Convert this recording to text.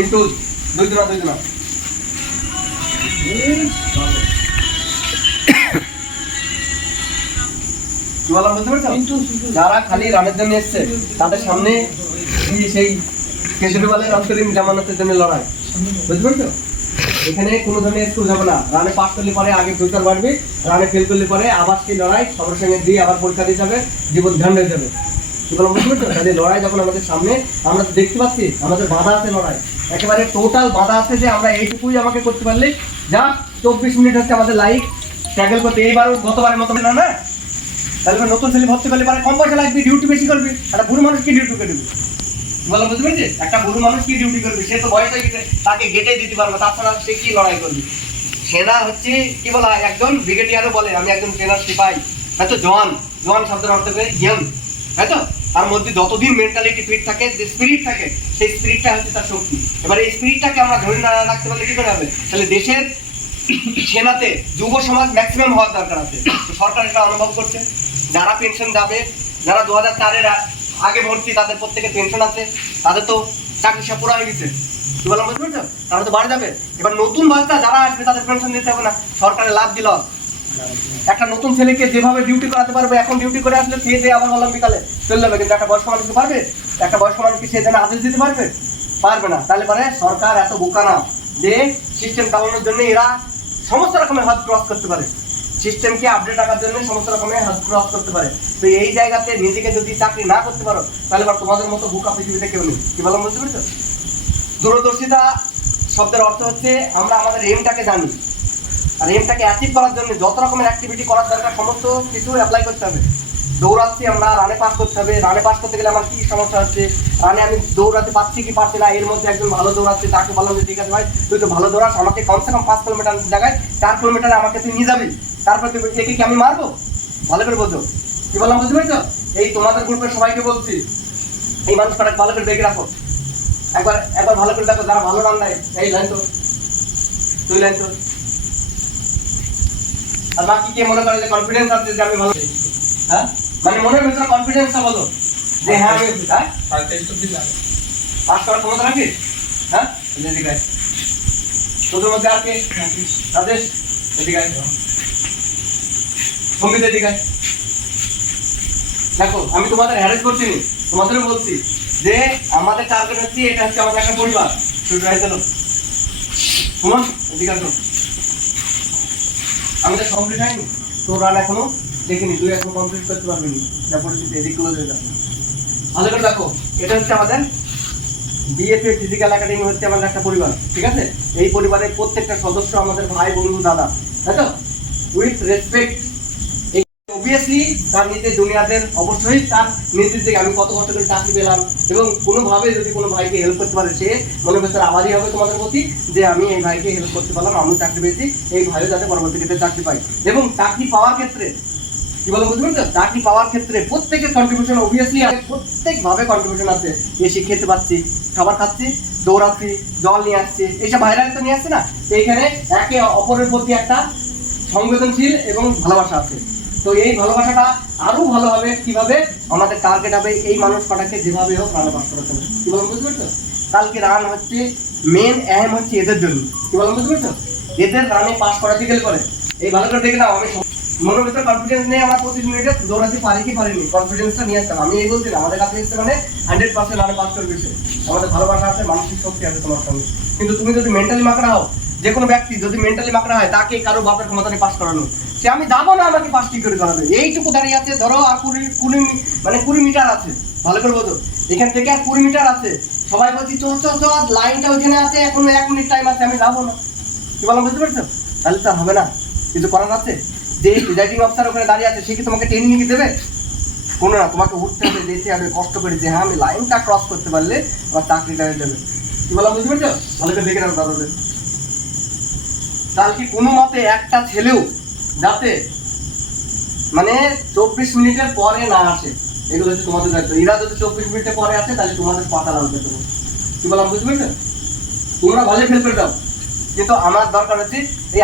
Into দুই দিনা দুই পেরেছ? যারা খালি রানের জন্য এসছে, তাদের সামনে সেই কেজরিওয়ালের অন্তরীণ জামানতের জন্য লড়াই। বুঝতে পারছ? এখানে কোনো ধরনের স্কুল যাবে না। রানে পাস করলে পরে আগে ফিল্টার বাড়বে, রানে ফেল করলে পরে আবার সেই লড়াই, সবার সঙ্গে দিয়ে আবার পরীক্ষা দিয়ে যাবে, জীবন ধ্যান হয়ে যাবে। বললাম বুঝতে পেরেছ? তাহলে লড়াই যখন আমাদের সামনে, আমরা দেখতে পাচ্ছি, আমাদের বাধা আছে লড়াই। একেবারে টোটাল বাধা আছে যে আমরা এইটুকুই আমাকে করতে পারলে যা চব্বিশ মিনিট হচ্ছে আমাদের লাইফ স্ট্রাগল করতে। এইবারও গতবারের মতো না না? তাহলে নতুন ছেলে ভর্তি করলে পরে কম পয়সা লাগবে ডিউটি বেশি করবে। একটা বুড়ো মানুষ কি ডিউটি করবে বলো, বুঝতে পেরেছি? একটা বুড়ো মানুষ কি ডিউটি করবে? সে তো বয়স হয়ে গেছে, তাকে গেটে দিতে পারবে তাছাড়া সে কি লড়াই করবে? সেনা হচ্ছে, কি বলা একজন ব্রিগেডিয়ারও বলে, আমি একজন সেনার সিপাই। হয়তো জওয়ান জওয়ান শব্দের অর্থ করে ইয়ং, তাই তো? তার মধ্যে যতদিন মেন্টালিটি ফিট থাকে, যে স্পিরিট থাকে, সেই স্পিরিটটা হচ্ছে তার শক্তি। এবার এই স্পিরিটটাকে আমরা ধরে না রাখতে পারলে কি করে হবে? তাহলে দেশের সেনাতে যুব সমাজ ম্যাক্সিমাম হওয়ার দরকার আছে। সরকার এটা অনুভব করছে। যারা পেনশন যাবে, যারা দু হাজার চারের আগে ভর্তি, তাদের প্রত্যেকে পেনশন আছে। তাদের তো চাকরি সব পুরো হয়ে গেছে। কি বললাম, বুঝতে পেরেছ? তারা তো বাড়ি যাবে। এবার নতুন বাচ্চা যারা আসবে, তাদের পেনশন দিতে হবে না। সরকারের লাভ দিল। একটা নতুন ছেলেকে যেভাবে ডিউটি করাতে পারবে, এখন ডিউটি করে আসলে খেয়ে দিয়ে আবার বললাম বিকালে চলে যাবে, কিন্তু একটা বয়স্ক মানুষকে পারবে? একটা বয়স্ক মানুষকে সে যেন আদেশ দিতে পারবে? পারবে না। তাহলে পরে সরকার এত বোকা না যে সিস্টেম চালানোর জন্য এরা সমস্ত রকমের হাত ক্রস করতে পারে। সিস্টেমকে আপডেট রাখার জন্য সমস্ত রকমের হাত ক্রস করতে পারে। তো এই জায়গাতে নিজেকে যদি চাকরি না করতে পারো, তাহলে এবার তোমাদের মতো বোকা পৃথিবীতে কেউ নেই। কি বললাম, বুঝতে পেরেছ? দূরদর্শিতা শব্দের অর্থ হচ্ছে আমরা আমাদের এমটাকে জানি। আর এমটাকে অ্যাচিভ করার জন্য যত রকমের অ্যাক্টিভিটি করার দরকার, সমস্ত কিছু অ্যাপ্লাই করতে হবে। দৌড়াচ্ছি আমরা রানে পাস করতে হবে। রানে পাস করতে গেলে আমার কী সমস্যা হচ্ছে? রানে আমি দৌড়াতে পারছি কি পারছি না? এর মধ্যে একজন ভালো দৌড়াচ্ছে, তাকে বললাম যে, ঠিক আছে ভাই, তুই তো ভালো দৌড়াস, আমাকে কমসে কম পাঁচ কিলোমিটার জায়গায় চার কিলোমিটার আমাকে তুই নিয়ে যাবি। তারপর তুই একে কি আমি মারবো? ভালো করে বোঝো। কি বললাম, বুঝতে পেরেছ? এই তোমাদের গ্রুপের সবাইকে বলছি, এই মানুষ কটা ভালো করে দেখে রাখো। একবার একবার ভালো করে দেখো, যারা ভালো রান দেয় এই লাইন তো তুই লাইন তো আর বাকি কে মনে করে যে কনফিডেন্স আছে যে আমি ভালো হ্যাঁ? মানে মনের ভিতরে কনফিডেন্সটা বলো। যে হ্যাঁ আমি হ্যাঁ পাস করার ক্ষমতা রাখিস? হ্যাঁ? এদিকে। তোদের মধ্যে আর কে? রাজেশ, এদিকে। সংগীত এদিকে। দেখো, আমি তোমাদের হ্যারেস করছি নি, তোমাদেরও বলছি যে আমাদের টার্গেট হচ্ছে, এটা হচ্ছে আমাদের একটা পরিবার। শুরু হয়ে গেল সুমন, এদিকে আমাদের কমপ্লিট হয়নি তো রান এখনও দেখিনি তুই এখনও কমপ্লিট করতে পারবি না। যা পরিস্থিতি, এদিক ক্লোজ হয়ে যাবে। ভালো করে দেখো, এটা হচ্ছে আমাদের বিএফএ ফিজিক্যাল একাডেমি হচ্ছে আমাদের একটা পরিবার, ঠিক আছে? এই পরিবারের প্রত্যেকটা সদস্য আমাদের ভাই বন্ধু দাদা, তাই তো? উইথ রেসপেক্ট অবভিয়াসলি তার নিজের দুনিয়াদের অবশ্যই তার নিজের দিকে আমি কত কষ্ট করে চাকরি পেলাম এবং কোনোভাবে যদি কোনো ভাইকে হেল্প করতে পারে সে, মনে ভেতরে আবারই হবে তোমাদের প্রতি, যে আমি এই ভাইকে হেল্প করতে পারলাম আমি চাকরি পেয়েছি, এই ভাইও যাতে পরবর্তী ক্ষেত্রে চাকরি পাই এবং চাকরি পাওয়ার ক্ষেত্রে, কি বলো বুঝতে পারছ? চাকরি পাওয়ার ক্ষেত্রে প্রত্যেকের কন্ট্রিবিউশন অবভিয়াসলি প্রত্যেকভাবে কন্ট্রিবিউশন আছে। বেশি খেতে পাচ্ছি, খাবার খাচ্ছি, দৌড়াচ্ছি, জল নিয়ে আসছি, এইসব ভাইরাল তো নিয়ে আসছে না। তো এইখানে একে অপরের প্রতি একটা সংবেদনশীল এবং ভালোবাসা আছে। তো এই ভালোবাসাটা আরও ভালো হবে কীভাবে? আমাদের টার্গেট হবে এই মানুষ কটাকে যেভাবে হোক পাস করাতে হবে। কি বললাম বুঝতে পারছ? কালকে রান হচ্ছে মেন অ্যাম হচ্ছে এদের জন্য। কি বললাম বুঝতে পারছ? এদের রানে পাস করাতে গেলে পরে এই ভালো করে দেখে নাও, আমি মনের ভিতরে কনফিডেন্স নেই আমরা প্রতি মিনিটে, দৌড়াতে পারি কি পারিনি। কনফিডেন্সটা নিয়ে আসতাম আমি এই বলছি আমাদের কাছে এসে মানে হান্ড্রেড পার্সেন্ট রানে পাস করবে আমাদের ভালোবাসা আছে, মানসিক শক্তি আছে তোমার সঙ্গে। কিন্তু তুমি যদি মেন্টালি মাকড়া হও যে কোনো ব্যক্তি যদি মেন্টালি মাকড়া হয়, তাকে কারও বাপের ক্ষমতা নেই পাস করানো। সে আমি যাব না আমাকে পাস কি করে করাবে এইটুকু দাঁড়িয়ে আছে, ধরো, আর কুড়ি কুড়ি মানে কুড়ি মিটার আছে। ভালো করে বোঝো। এখান থেকে আর কুড়ি মিটার আছে। সবাই বলছি চো চো চো লাইনটা ওইখানে আছে, এখনও এক মিনিট টাইম আছে, আমি যাব না। কি বললাম বুঝতে পারছ? তাহলে তো হবে না। কিছু করার আছে? যে প্রিজাইডিং অফিসার ওখানে দাঁড়িয়ে আছে, সে কি তোমাকে ট্রেনিং দেবে? কোনো না, তোমাকে উঠতে হবে, যেতে হবে, কষ্ট করে যে হ্যাঁ আমি লাইনটা ক্রস করতে পারলে আমার চাকরিটা দেবে। কি বললাম বুঝতে পারছ? ভালো করে দেখে নাও দাদাদের। কালকে কোনো মতে একটা ছেলেও যাতে মানে চব্বিশ মিনিটের পরে না আসে? এগুলো হচ্ছে তোমাদের দায়িত্ব। এরা যদি চব্বিশ মিনিটের পরে আসে, তাহলে তোমাদের পাতা লাগবে দেবো কি বললাম, বুঝতে পেরেছ? তোমরা ভালো ফেল করে দাও। কিন্তু আমার দরকার হচ্ছে এই